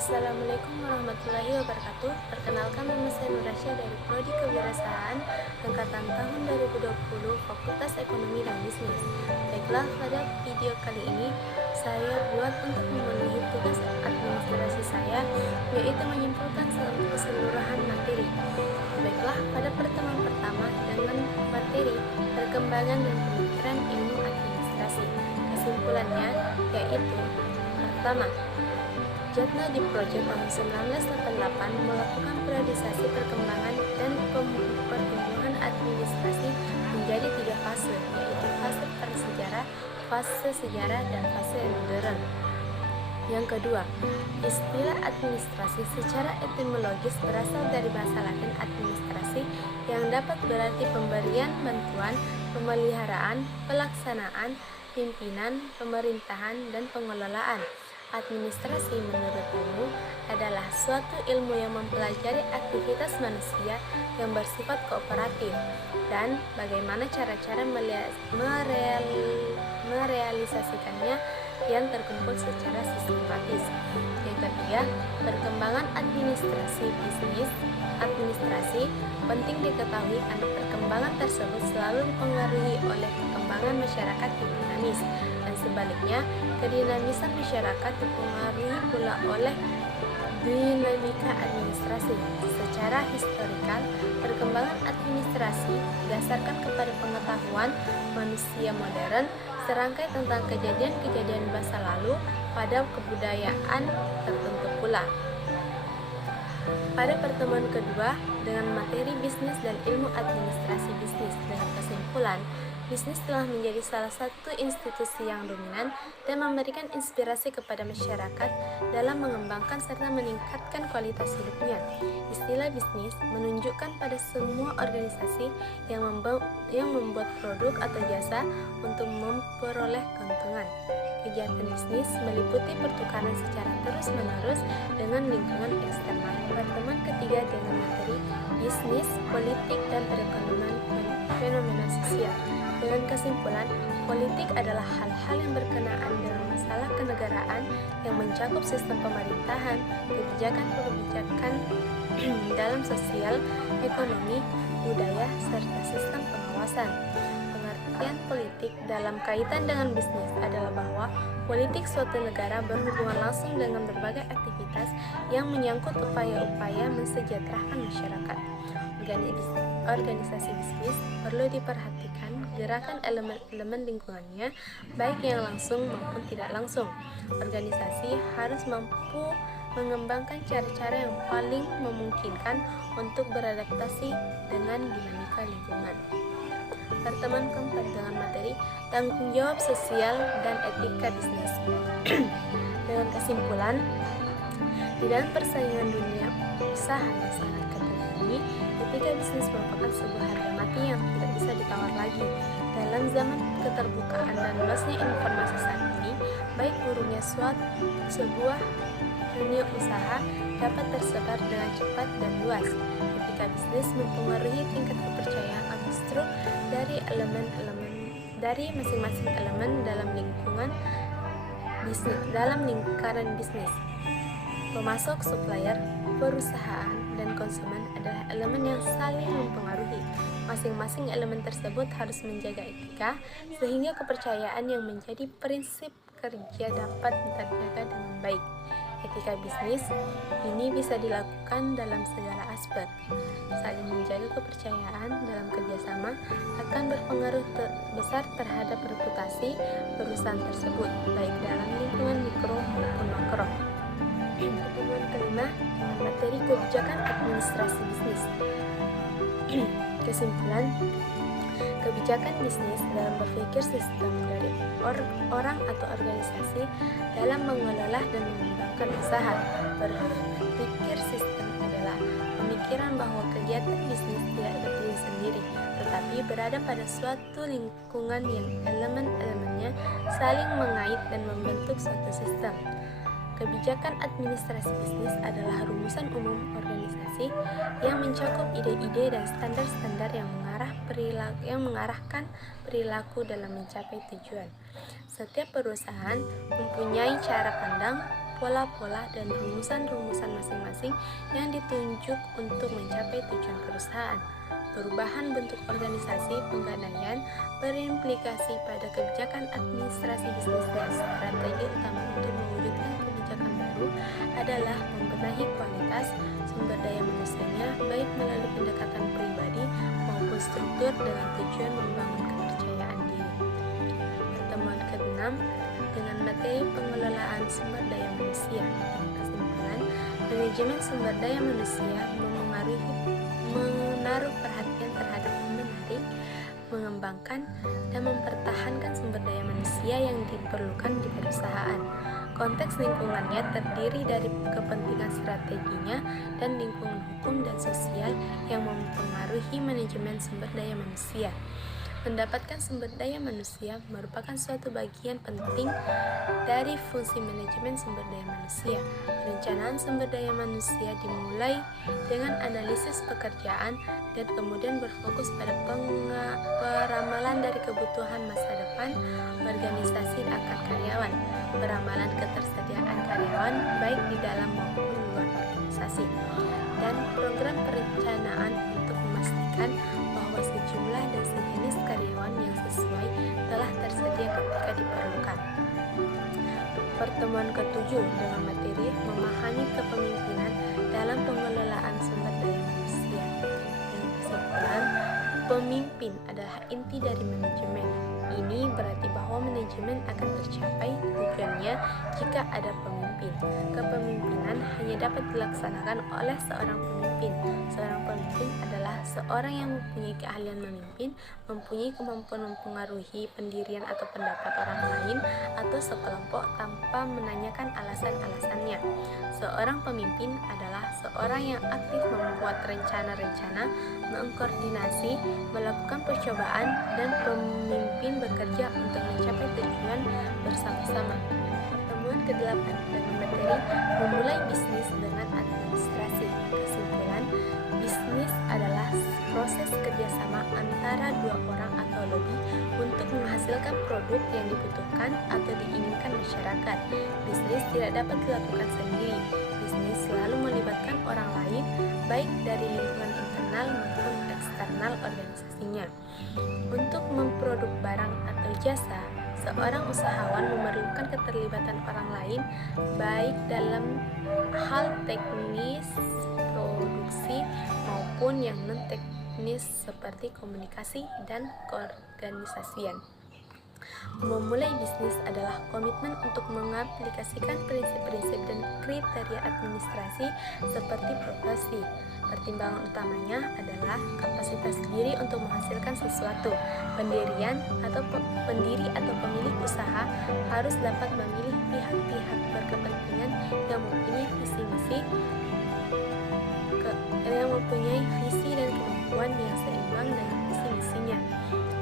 Assalamualaikum warahmatullahi wabarakatuh. Perkenalkan, nama saya Nurasya dari Prodi Kewirausahaan angkatan tahun 2020 Fakultas Ekonomi dan Bisnis. Baiklah, pada video kali ini saya buat untuk memenuhi tugas administrasi saya, yaitu menyimpulkan keseluruhan materi. Baiklah, pada pertemuan pertama dengan materi perkembangan dan pemikiran ilmu administrasi. Kesimpulannya yaitu pertama, Jatna di Project tahun 1988 melakukan periodisasi perkembangan dan pertumbuhan administrasi menjadi 3 fase, yaitu fase prasejarah, fase sejarah, dan fase modern. Yang kedua, istilah administrasi secara etimologis berasal dari bahasa Latin administrasi yang dapat berarti pemberian bantuan, pemeliharaan, pelaksanaan, pimpinan, pemerintahan, dan pengelolaan. Administrasi menurut ilmu adalah suatu ilmu yang mempelajari aktivitas manusia yang bersifat kooperatif dan bagaimana cara-cara merealisasikannya yang terkumpul secara sistematis. Yang ketiga, perkembangan administrasi administrasi penting diketahui karena perkembangan tersebut selalu dipengaruhi oleh perkembangan masyarakat yang dinamis, dan sebaliknya kedinamisan masyarakat dipengaruhi pula oleh dinamika administrasi. Secara historikal, perkembangan administrasi didasarkan kepada pengetahuan manusia modern, serangkai tentang kejadian-kejadian masa lalu pada kebudayaan tertentu pula. Pada pertemuan kedua dengan materi bisnis dan ilmu administrasi bisnis dengan kesimpulan, bisnis telah menjadi salah satu institusi yang dominan dan memberikan inspirasi kepada masyarakat dalam mengembangkan serta meningkatkan kualitas hidupnya. Istilah bisnis menunjukkan pada semua organisasi yang membuat produk atau jasa untuk memperoleh keuntungan. Kegiatan bisnis meliputi pertukaran secara terus-menerus dengan lingkungan eksternal. Pertemuan ketiga dengan materi bisnis, politik, dan perekonomian fenomena sosial. Dengan kesimpulan, politik adalah hal-hal yang berkenaan dengan masalah kenegaraan yang mencakup sistem pemerintahan, kebijakan-kebijakan dalam sosial, ekonomi, budaya, serta sistem pengawasan. Pengertian politik dalam kaitan dengan bisnis adalah bahwa politik suatu negara berhubungan langsung dengan berbagai aktivitas yang menyangkut upaya-upaya mensejahterakan masyarakat. Organisasi bisnis perlu diperhatikan gerakan elemen-elemen lingkungannya, baik yang langsung maupun tidak langsung. Organisasi harus mampu mengembangkan cara-cara yang paling memungkinkan untuk beradaptasi dengan dinamika lingkungan. Pertemuan keempat dengan materi tanggung jawab sosial dan etika bisnis. Dengan kesimpulan, di dalam persaingan dunia usaha yang sangat ketat ini, etika bisnis merupakan sebuah harga mati yang tidak bisa ditawar lagi. Dalam zaman keterbukaan dan luasnya informasi saat ini, baik buruknya sebuah dunia usaha dapat tersebar dengan cepat dan luas. Etika bisnis mempengaruhi tingkat kepercayaan atau struk dari masing-masing elemen dalam lingkaran bisnis. Pemasok, supplier, perusahaan, dan konsumen adalah elemen yang saling mempengaruhi. Masing-masing elemen tersebut harus menjaga etika sehingga kepercayaan yang menjadi prinsip kerja dapat terjaga dengan baik. Etika bisnis ini bisa dilakukan dalam segala aspek. Saling menjaga kepercayaan dalam kerjasama akan berpengaruh besar terhadap reputasi perusahaan tersebut, baik dalam lingkungan mikro maupun makro. Pertemuan kelima dengan materi kebijakan administrasi bisnis. Kesimpulan, kebijakan bisnis dalam berpikir sistem dari orang atau organisasi dalam mengelola dan mengembangkan usaha. Berpikir sistem adalah pemikiran bahwa kegiatan bisnis tidak berdiri sendiri, tetapi berada pada suatu lingkungan yang elemen-elemennya saling mengait dan membentuk suatu sistem. Kebijakan administrasi bisnis adalah rumusan umum organisasi yang mencakup ide-ide dan standar-standar yang mengarahkan perilaku dalam mencapai tujuan. Setiap perusahaan mempunyai cara pandang, pola-pola dan rumusan-rumusan masing-masing yang ditunjuk untuk mencapai tujuan perusahaan. Perubahan bentuk organisasi penggadaian berimplikasi pada kebijakan administrasi bisnis dan strategi utama untuk mewujudkan kebijakan baru adalah membenahi kualitas sumber daya manusianya baik melalui pendekatan pribadi maupun struktur dengan tujuan membangun kepercayaan diri. Pertemuan ke-6 dengan materi pengelolaan sumber daya manusia. Kesimpulan, manajemen sumber daya manusia menaruh perhatian terhadap menarik, mengembangkan, dan mempertahankan sumber daya manusia yang diperlukan di perusahaan. Konteks lingkungannya terdiri dari kepentingan strateginya dan lingkungan hukum dan sosial yang mempengaruhi manajemen sumber daya manusia. Mendapatkan sumber daya manusia merupakan suatu bagian penting dari fungsi manajemen sumber daya manusia. Perencanaan sumber daya manusia dimulai dengan analisis pekerjaan dan kemudian berfokus pada peramalan dari kebutuhan masa depan organisasi akan karyawan, peramalan ketersediaan karyawan baik di dalam maupun luar organisasi, dan program perencanaan untuk memastikan bahwa sejumlah dan sejenis karyawan yang sesuai telah tersedia ketika diperlukan. Pertemuan ke-7 dengan materi memahami kepemimpinan dalam pengelolaan sumber daya manusia. Dengan kesimpulan, pemimpin adalah inti dari manajemen. Ini berarti bahwa manajemen akan tercapai tujuannya jika ada pemimpin. Kepemimpinan hanya dapat dilaksanakan oleh seorang pemimpin. Seorang pemimpin adalah seorang yang mempunyai keahlian memimpin, mempunyai kemampuan mempengaruhi pendirian atau pendapat orang lain atau sekelompok tanpa menanyakan alasan-alasannya. Seorang pemimpin adalah seorang yang aktif membuat rencana-rencana, mengkoordinasi, melakukan percobaan, dan pemimpin bekerja untuk mencapai tujuan bersama-sama. Pertemuan ke-8 dengan materi memulai bisnis dengan administrasi. Kesimpulan, bisnis adalah proses kerjasama antara dua orang atau lebih untuk menghasilkan produk yang dibutuhkan atau diinginkan masyarakat. Bisnis tidak dapat dilakukan sendiri. Bisnis selalu melibatkan orang lain, baik dari lingkungan internal maupun eksternal organisasinya. Untuk memproduk barang atau jasa, seorang usahawan memerlukan keterlibatan orang lain, baik dalam hal teknis produksi maupun yang non-teknis seperti komunikasi dan keorganisasian. Memulai bisnis adalah komitmen untuk mengaplikasikan prinsip-prinsip dan kriteria administrasi seperti profesi. Pertimbangan utamanya adalah kapasitas diri untuk menghasilkan sesuatu. Pendiri atau pemilik usaha harus dapat memilih pihak-pihak berkepentingan yang mempunyai visi dan kemampuan yang seimbang dengan visi misinya.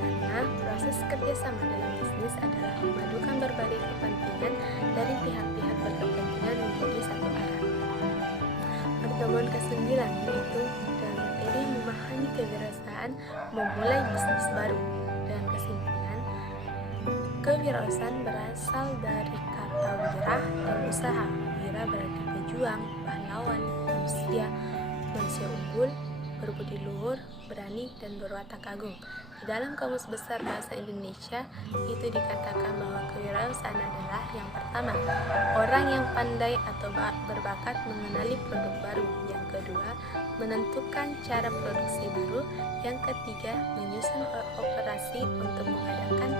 Karena proses kerjasama dalam bisnis adalah memadukan berbagai kepentingan dari pihak-pihak berkepentingan menjadi satu arah. Pertemuan ke-9 yaitu dengan materi memahami kewirausahaan memulai bisnis baru. Dengan kesimpulan, kewirausahaan berasal dari kata wira dan usaha. Wira berarti pejuang, pahlawan, manusia unggul, berbudi luhur, berani, dan berwatak agung. Di dalam Kamus Besar Bahasa Indonesia, itu dikatakan bahwa kewirausahaan adalah yang pertama, orang yang pandai atau berbakat mengenali produk baru. Yang kedua, menentukan cara produksi baru. Yang ketiga, menyusun operasi untuk mengadakan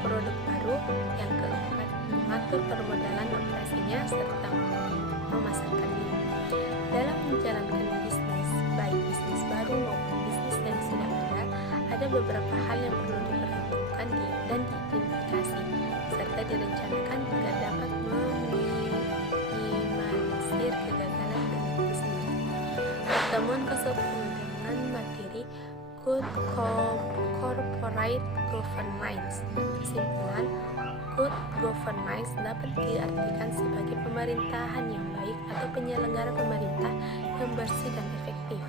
produk baru. Yang keempat, mengatur permodalan operasinya serta memasarkannya. Dalam menjalankan bisnis, baik bisnis baru maupun bisnis yang sudah ada beberapa hal yang perlu diperhitungkan dan diidentifikasi serta direncanakan agar dapat meminimalisir kegagalan dalam bisnis. Pertemuan ke-10 dengan materi Good Corporate Governance. Kesimpulan, good governance dapat diartikan sebagai pemerintahan yang baik atau penyelenggara pemerintah yang bersih dan efektif.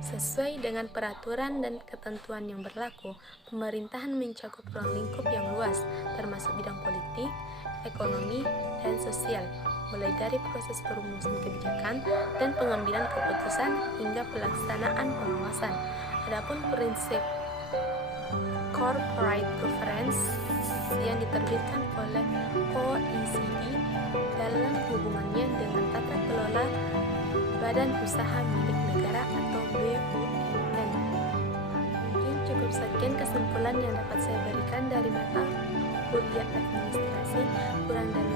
Sesuai dengan peraturan dan ketentuan yang berlaku, pemerintahan mencakup ruang lingkup yang luas, termasuk bidang politik, ekonomi, dan sosial. mulai dari proses perumusan kebijakan dan pengambilan keputusan hingga pelaksanaan pengawasan. Adapun prinsip corporate governance yang diterbitkan oleh OECD dalam hubungannya dengan tata kelola badan usaha milik negara atau BUMN. Mungkin cukup sekian kesimpulan yang dapat saya berikan dari mata kuliah administrasi. Kurang dan